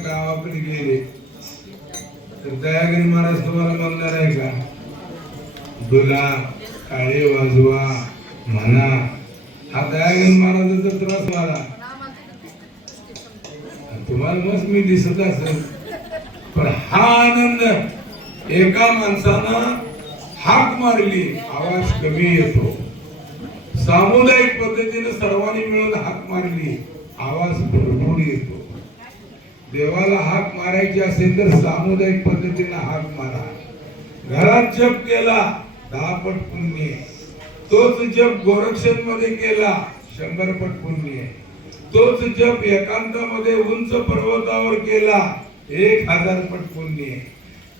गावाकडे गेले तर दयागिरी महाराज तुम्हाला म्हणणार आहे का डुला काळे वाजवा म्हणा हा दयागिरी महाराजाचा त्रास मला तुम्हाला मस्त मी दिसत असेल पण हा आनंद एका माणसानं हाक मारली आवाज कमी येतो सामुदायिक पद्धतीने सर्वांनी मिळून हाक मारली आवाज भरपूर येतो देवाला हाक मारायची असेल तर सामुदायिक पद्धतीने हाक मारा. घरात जप केला दहा पट पुण्य तोच जप गोरक्षणमध्ये केला शंभर पट पुण्य तोच जप एकांतामध्ये उंच पर्वतावर केला एक हजार पट पुण्य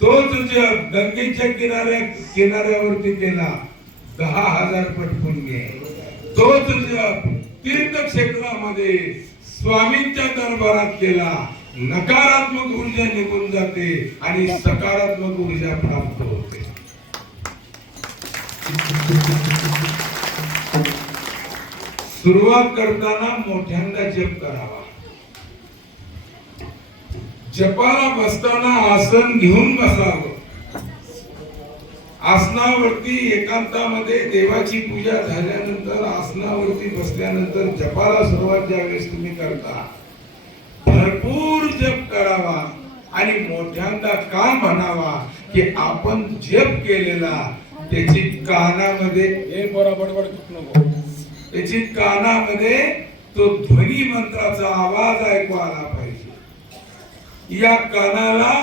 तोच जप गंगेच्या किनाऱ्या किनाऱ्यावरती केला दहा हजार पट पुण्य तोच जप तीर्थक्षेत्रामध्ये स्वामींच्या दरबारात केला नकारात्मक ऊर्जा निघून जाते आणि सकारात्मक ऊर्जा प्राप्त होते. सुरुवात करताना मोठ्यांदा जप करावा. जपाला बसताना आसन घेऊन बसावं. आसनावरती एकांतामध्ये देवाची पूजा झाल्यानंतर आसनावरती बसल्यानंतर जपाला सुरुवात ज्यावेळेस तुम्ही करता भरपूर जप करावा आणि मोठ्यांदा का म्हणावा की आपण जप केलेला त्याची कानामध्ये हे बरा बडबड करू नको. त्याची कानामध्ये तो ध्वनी मंत्राचा आवाज ऐकू आला पाहिजे. या कानाला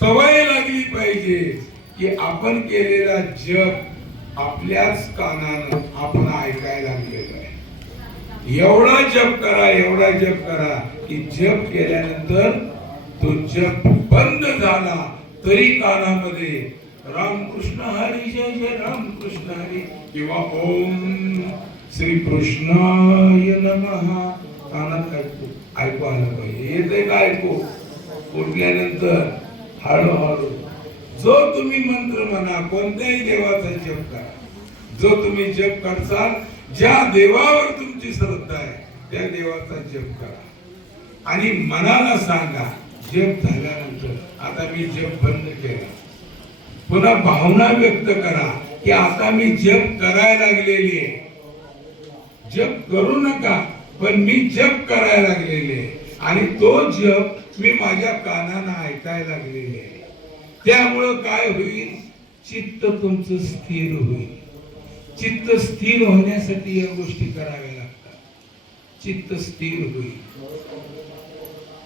सवय लागली पाहिजे की आपण केलेला जप आपल्याच कानानं आपण ऐकायला लागलेलो एवढा जप करा एवढा जप करा की जप केल्यानंतर तो जप बंद झाला तरी कानामध्ये रामकृष्ण हरी जय जय रामकृष्ण हरी. किंवा ओम श्री कृष्णाय नमः. कानात ऐकतो ऐकू? आलं पाहिजे. येते का ऐकू. उठल्यानंतर हळूहळू. जो तुम्ही मंत्र म्हणा कोणत्याही देवाचा जप करा. जो तुम्ही जप करसाल ज्या देवावर तुमची श्रद्धा आहे त्या देवाचा जप करा. आणि मनाला सांगा जप झाल्यानंतर आता मी जप बंद केला. पुन्हा भावना व्यक्त करा की आता मी जप करायला लागलेली आहे. जप करू नका पण मी जप करायला लागलेले आहे. आणि तो जप मी माझ्या कानांना ऐकायला लागलेले आहे. त्यामुळं काय होईल? चित्त तुमचं स्थिर होईल. चित्त स्थिर होण्यासाठी या गोष्टी कराव्या लागतात. चित्त स्थिर होईल.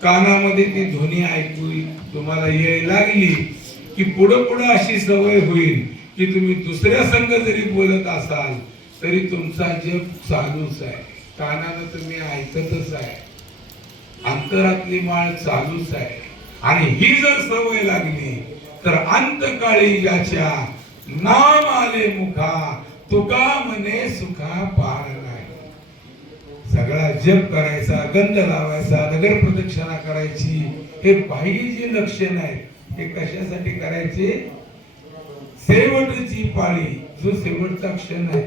कानामध्ये ती ध्वनी ऐकू तुम्हाला यायला लागली की पुढं पुढं अशी सवय होईल की तुम्ही दुसऱ्या संघ जरी बोलत असाल तरी तुमचा जप चालूच आहे. कानानं तुम्ही ऐकतच आहे. अंतरातली माळ चालूच आहे. आणि ही जर सवय लागली तर अंतकाळी याच्या नाम आले मुखा तुका मने सुखा पार नाही. सगळा जप करायचा गंध लावायचा नगर प्रदक्षिणा करायची हे बाह्य जे लक्षण आहेत हे कशासाठी करायचे? शेवटची पाळी जो शेवटचा क्षण आहे.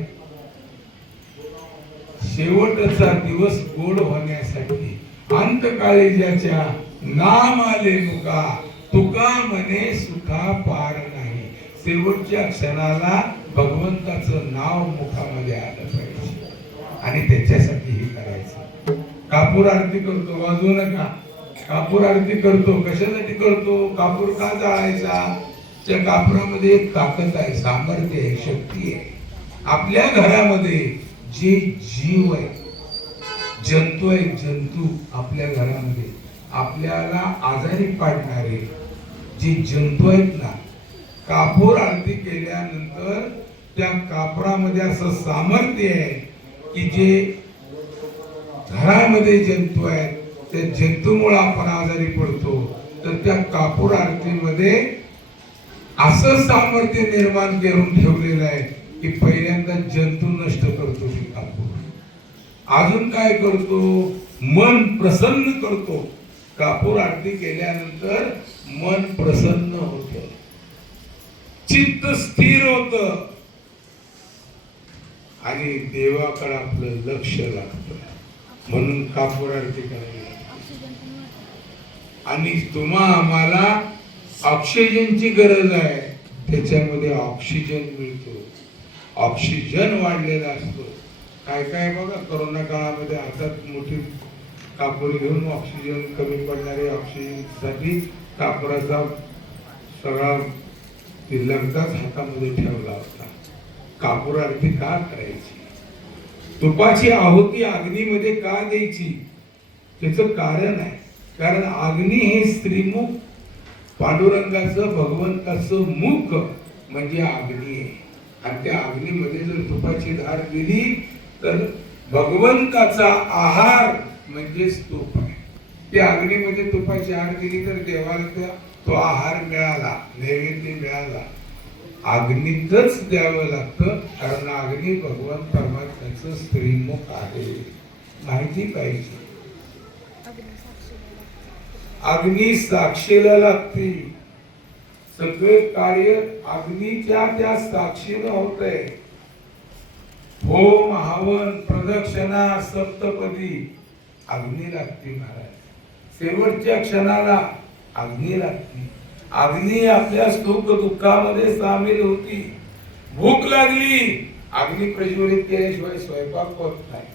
शेवटचा दिवस गोड होण्यासाठी अंतकाळी ज्याच्या नाम आले मुका तुका मने सुखा पार नाही. शेवटच्या क्षणाला भगवंताचं नाव मुखामध्ये आलं पाहिजे. आणि त्याच्यासाठी हे करायचं. कापूर आरती करतो वाजवू नका. कापूर आरती करतो कशासाठी करतो? कापूर का जाळायचा? त्या कापुरामध्ये एक ताकद आहे सामर्थ्य आहे शक्ती आहे. आपल्या घरामध्ये जे जीव आहे जंतू आहे जंतू आपल्या घरामध्ये. आपल्याला आजारी पाडणारे जे जंतू आहेत ना कापूर आरती केल्यानंतर त्या कापडामध्ये असं सामर्थ्य आहे की जे घरामध्ये जंतू आहेत त्या जंतूमुळे आपण आजारी पडतो तर त्या कापूर आरतीमध्ये असं सामर्थ्य निर्माण करून ठेवलेलं आहे की पहिल्यांदा जंतू नष्ट करतो कापूर. अजून काय करतो? मन प्रसन्न करतो. कापूर आरती केल्यानंतर मन प्रसन्न होत. चित्त स्थिर होतं. आणि देवाकडे आपलं लक्ष लागतं. म्हणून कापूर आरती करायला आणि तुम्हा आम्हाला ऑक्सिजनची गरज आहे. त्याच्यामध्ये ऑक्सिजन मिळतो. ऑक्सिजन वाढलेला असतो. काय काय बघा करोना काळामध्ये हातात मोठी कापूर घेऊन ऑक्सिजन कमी पडणारे ऑक्सिजनसाठी कापराचा सगळा लगताच हातामध्ये ठेवला होता. कापूर आरती का करायची? तुपाची आहुती अग्नीमध्ये का द्यायची? त्याचं कारण आहे. कारण अग्नी हे स्त्रीमुख पांडुरंगाचं भगवंताचं मुख म्हणजे अग्नी आहे. आणि त्या अग्नीमध्ये जर तुपाची धार दिली तर भगवंताचा आहार म्हणजेच तूप आहे. त्या अग्नीमध्ये तुपाची आहार दिली तर देवाला तो आहार मिळाला नैवेद्य मिळाला. अग्नीतच द्यावं लागतं कारण अग्नी भगवान परमात्म्याचं स्त्रीमुख आहे. माहिती पाहिजे. अग्नी साक्षीला लागते. सगळे कार्य अग्नीच्या त्या साक्षीनं होत आहे होम हवन प्रदक्षिणा सप्तपदी अग्नी लागते महाराज. शेवटच्या क्षणाला अग्नी लागते. अग्नी आपल्या सुख दुःखामध्ये सामील होती. भूक लागली. अग्नी प्रज्वलित केल्याशिवाय स्वयंपाक होत नाही.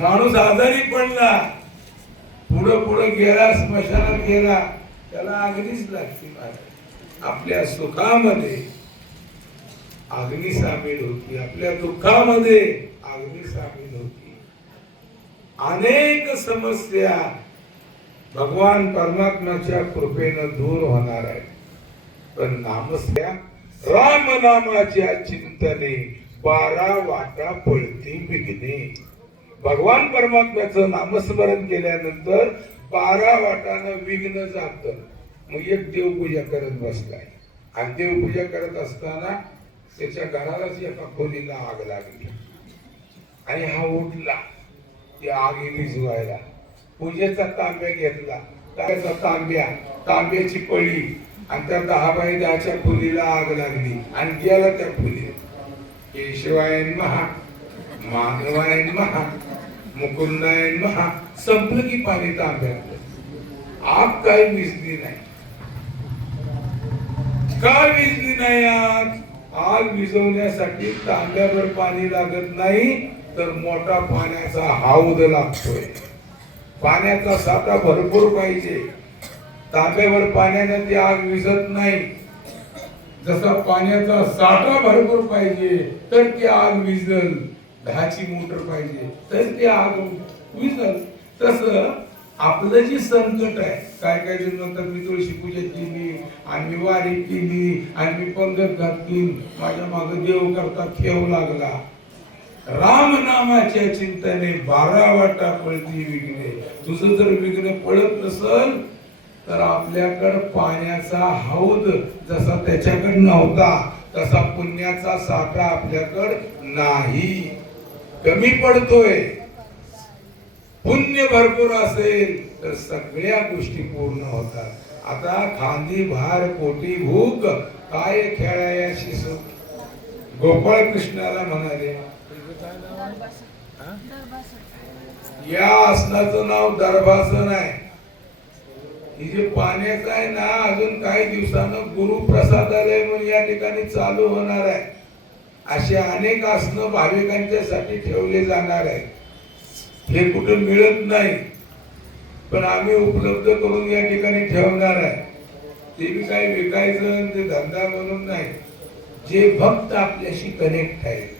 माणूस आजारी पडला. पुढं पुढं गेला स्मशानात गेला. त्याला अग्नीच लागते आपल्या सुखामध्ये अग्नी सामील होती. आपल्या दुःखामध्ये अग्नी सामील होती. अनेक समस्या भगवान परमात्म्याच्या कृपेनं दूर होणार आहे पण नामस्या राम नामाच्या चिंतने बारा वाटा पळती विघ्ने. भगवान परमात्म्याचं नामस्मरण केल्यानंतर बारा वाटानं विघ्न जात. मग एक देवपूजा करत बसलाय. आणि देवपूजा करत असताना त्याच्या घरालाच एका खोलीला आग लागली. आणि हा उठला. ती आग विझवायला पूजेचा तांब्या घेतला. त्याचा तांब्या तांब्याची पळी आणि त्या दहा बाय दहाच्या फुलीला आग लागली आणि गेला त्या फुली केशवायन महा माधवायन महा मुकुंदायन महा संपलं की पाणी तांब्यात आग काही विजली नाही. काय विजली नाही आग? आग विजवण्यासाठी तांब्यावर पाणी लागत नाही तर मोठा पाण्याचा हाऊद लागतोय. पाण्याचा साठा भरपूर पाहिजे. तांब्यावर पाण्याने ती आग विझत नाही. जसा पाण्याचा साठा भरपूर पाहिजे तर ती आग विझल. दहाची मोटर पाहिजे तर ती आग विझल. तस आपलं जे संकट आहे काय काय जण म्हणतात मी तुळशी पूजा केली आणि मी वारी केली आणि मी पंगत घातली माझ्या माग देव करता खेळ लागला. राम नामाच्या चिंतने बारा वाटा पळती विघ्ने. तुझं जर विघ्न पळत नसल तर आपल्याकडं पाण्याचा हौद जसा त्याच्याकडे नव्हता तसा पुण्याचा साठा आपल्याकडं नाही. कमी पडतोय. पुण्य भरपूर असेल तर सगळ्या गोष्टी पूर्ण होतात. आता खांदी भार पोटी भूक काय खेळायाशी गोपाळ कृष्णाला म्हणाले या आसनाचं नाव दरबासन आहे ही जे पाण्याचं आहे ना अजून काही दिवसानं गुरुप्रसादालय म्हणून या ठिकाणी चालू होणार आहे. असे अनेक आसनं भाविकांच्यासाठी ठेवले जाणार आहे हे कुठं मिळत नाही. पण आम्ही उपलब्ध करून या ठिकाणी ठेवणार आहे. ते बी काही विकायचं आणि ते धंदा म्हणून नाही. जे भक्त आपल्याशी कनेक्ट आहे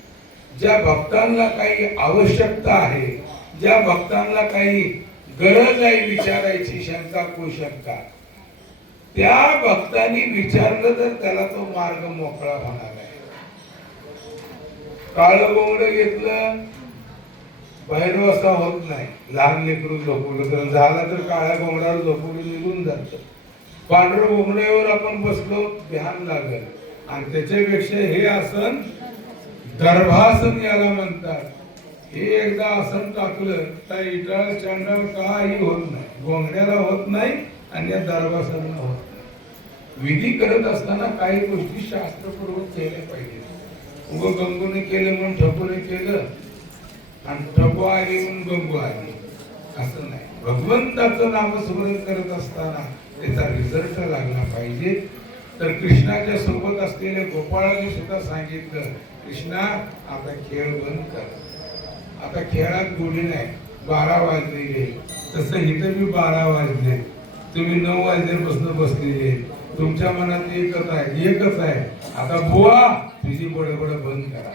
ज्या भक्तांना काही आवश्यकता आहे ज्या भक्तांना काही गरज आहे विचारायची शंका कुशंका त्या भक्तांनी विचारलं तर त्याला तो मार्ग मोकळा होणार आहे. काळ बोंगड घेतलं बाहेर असा होत नाही. लहान लेकरून झोपवलं तर झाला तर काळ्या बोंगडावर झोपवलं निघून जात. पांढर बोंगड्यावर आपण बसलो ध्यान लागलं. आणि त्याच्यापेक्षा हे आसन गर्भासन याला म्हणतात. हे एकदा आसन टाकलं तर इटाळ चांडाळ काही होत नाही. गोंगड्याला होत नाही आणि या दर्भासनाला होत नाही. विधी करत असताना काही गोष्टी शास्त्रपूर्वक केल्या पाहिजेत उगं गंगूने केलं म्हणून ठपूने केलं आणि ठपू आले म्हणून गंगू आले. असं नाही. भगवंताचं नामस्मरण करत असताना त्याचा रिझल्ट लागला पाहिजे. तर कृष्णाच्या सोबत असलेल्या गोपाळाने सुद्धा सांगितलं कृष्णा आता खेळ बंद कर. आता खेळात गोडी नाही बारा वाजलेले तसं इथं मी बारा वाजले. तुम्ही नऊ वाजल्यापासून बसलेले तुमच्या मनात एकच आहे एकच आहे. आता बुवा तुझी बडबड बंद करा.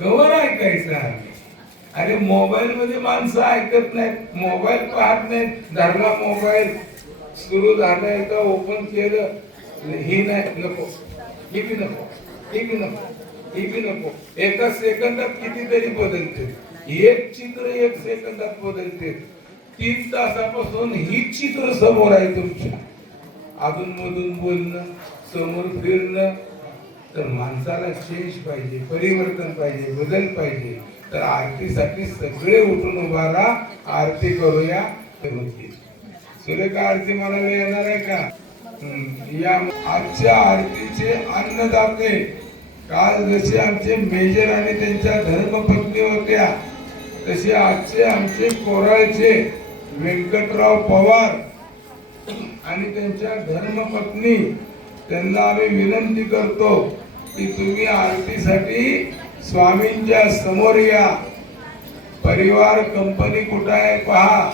कवर ऐकायचं आहे. अरे मोबाईल मध्ये माणसं ऐकत नाहीत मोबाईल पाहत नाहीत धरला मोबाईल. सुरू झालं एकदा ओपन केलं? ही नाही नको. ही बी नको. ही बी नको. ही बी नको. एका सेकंदात कितीतरी बदलते. एक चित्र एक सेकंदात बदलते. तीन तासापासून ही चित्र समोर आहे तुमच्या अधून मधून बोलणं समोर फिरणं तर माणसाला चेंज पाहिजे परिवर्तन पाहिजे बदल पाहिजे. तर आरतीसाठी सगळे उठून उभारा आरती करूया. होती सुरेखा आरती म्हणायला येणार आहे का? या आजच्या आरतीचे अन्नदाते काल जसे आमचे मेजर आणि त्यांच्या धर्मपत्नी होत्या तसे आजचे आमचे कोराळचे व्यंकटराव पवार आणि त्यांच्या धर्मपत्नी त्यांना आम्ही विनंती करतो की तुम्ही आरतीसाठी स्वामींच्या समोर या. परिवार कंपनी कुठं आहे पहा.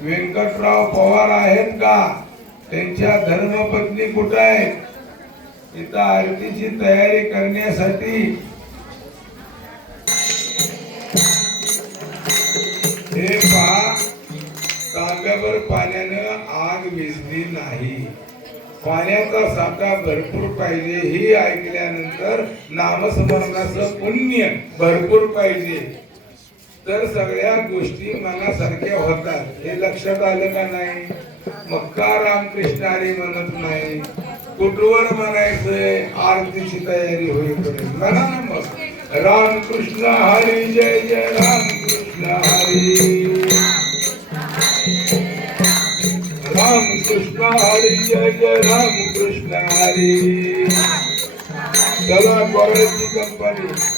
व्यंकटराव पवार आहेत का? त्यांच्या धर्मपत्नी कुठं आहेत? इथं आरतीची तयारी करण्यासाठी. हे पहा तांब्यावर पाण्यानं आग विजली नाही. पाण्याचा साठा भरपूर पाहिजे हे ऐकल्यानंतर नामस्मरणाचं पुण्य भरपूर पाहिजे. तर सगळ्या गोष्टी मनासारख्या होतात. हे लक्षात आलं का नाही? मग का रामकृष्ण हरी म्हणत नाही. कुठवर म्हणायचंय? आरतीची तयारी होईपर्यंत. म्हणा ना मग. रामकृष्ण हरी जय जय रामकृष्ण हरी. रामकृष्ण हरी जय जय रामकृष्ण हरी. चला कॉलेजची कंपनी.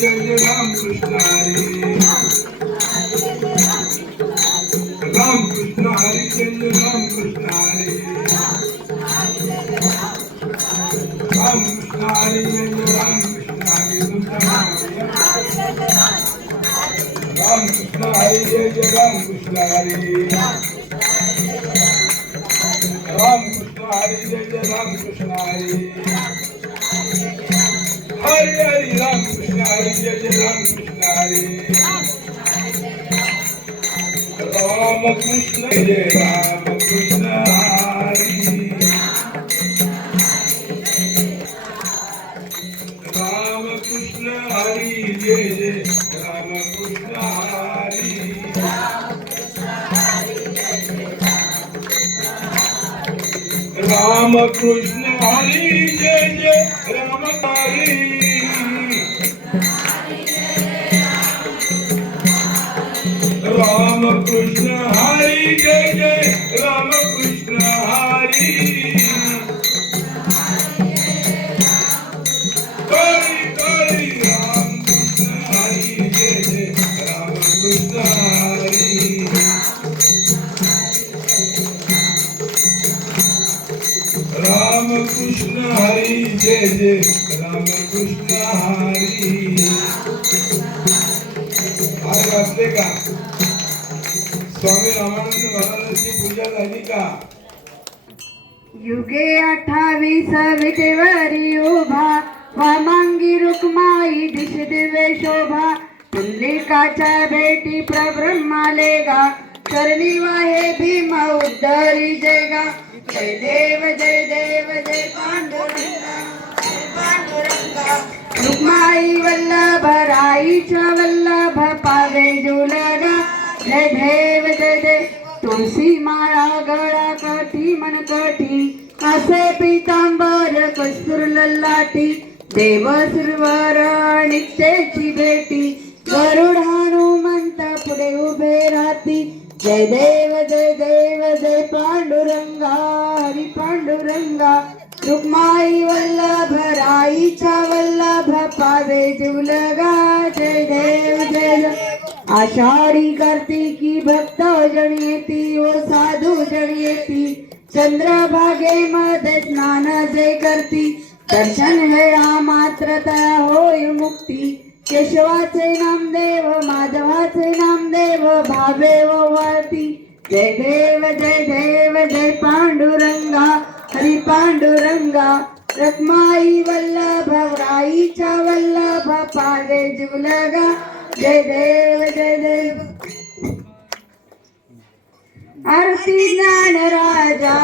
जय जय रामकृष्ण हरी रामकृष्ण हरी जय जय रामकृष्ण हरी रामकृष्ण हरी जय जय रामकृष्ण हरी तुमचं नाव आहे? रामकृष्ण हरी जय जय रामकृष्ण हरी रामकृष्ण हरी जय जय Ramkrishna Hari Hari Hari Ramakrishna Rama Krishna Jai Rama Hari Hari Hari Krishna Swami Ramanand महाराजांची पूजा झाली का? युगे अठ्ठावीस विटेवरी उभा वामांगी रुक्माई दिश दिवे शोभा पुल्लिकाच्या भेटी प्रब्रह्माले गा. करणी वाहे भीम उद्धरी जय गा. जय देव जय देव जय पांडुरंगा जय पांडुरंगा. रुक्माई वल्लभ राईच्या वल्लभ पावे जुलगा। जय देव जय देव। तुळशी माळा गळा काठी मन कठी असे पितांबर कस्तूर लल्लाटी। देव सुरवर नित्याची भेटी। गरुड हनुमंत पुढे उभे राहती। जय देव जय देव जय पांडुरंगा हरी पांडुरंगा। रुक्माई वल्लभ राईचा वल्लभ पावे जिवलगा जय देव जय देव आषाढी कार्तिकी भक्त जण येती ओ साधू जण येती चंद्रभागेमध्ये स्नान जे करती. दर्शन वेळा मात्र तया होय मुक्ती. केशवाचे नामदेव माधवाचे नामदेव भावे वळती जय देव जय देव जय पांडुरंगा. हरी पांडुरंगा रखमाई वल्लभ राईचा वल्लभ पावे जिवलगा जय देव जय देव. आरती ज्ञान राजा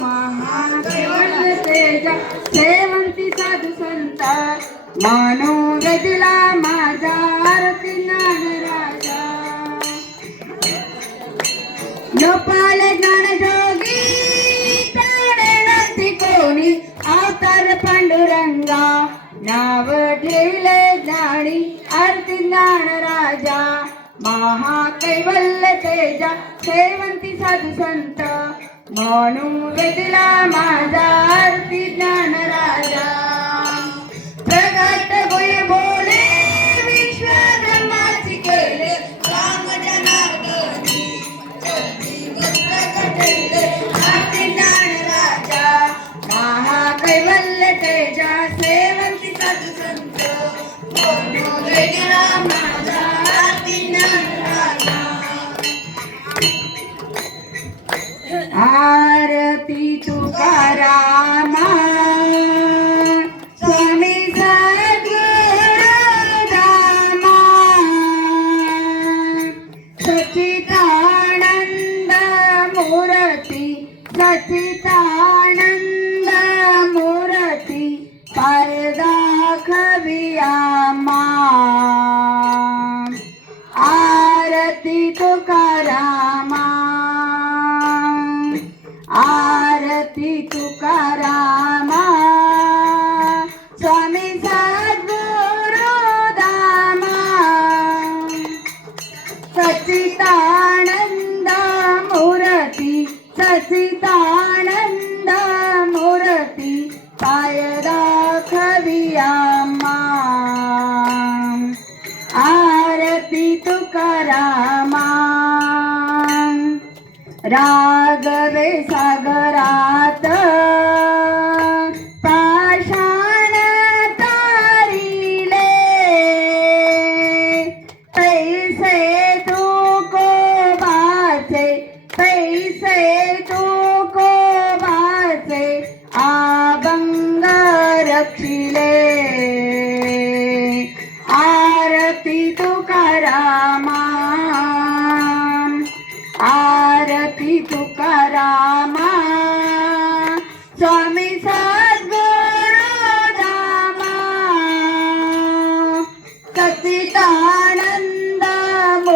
महादेवल तेजा सेवंती साधू संत मानो गजला माझा आरती ज्ञान राजा. गोपाल ज्ञान जोगी नाव ठेवले जाणी आरती ज्ञान राजा. महाकैवल्य तेजा सेवंती साधू संत. म्हणून वेदिला माझा आरती ज्ञान राजा. प्रगट गुय बोले विश्व ब्रह्माची केले. राम जनार्दनी आरती ज्ञान राजा. महाकैवल्य तेजा सेवंती आरती ज्ञान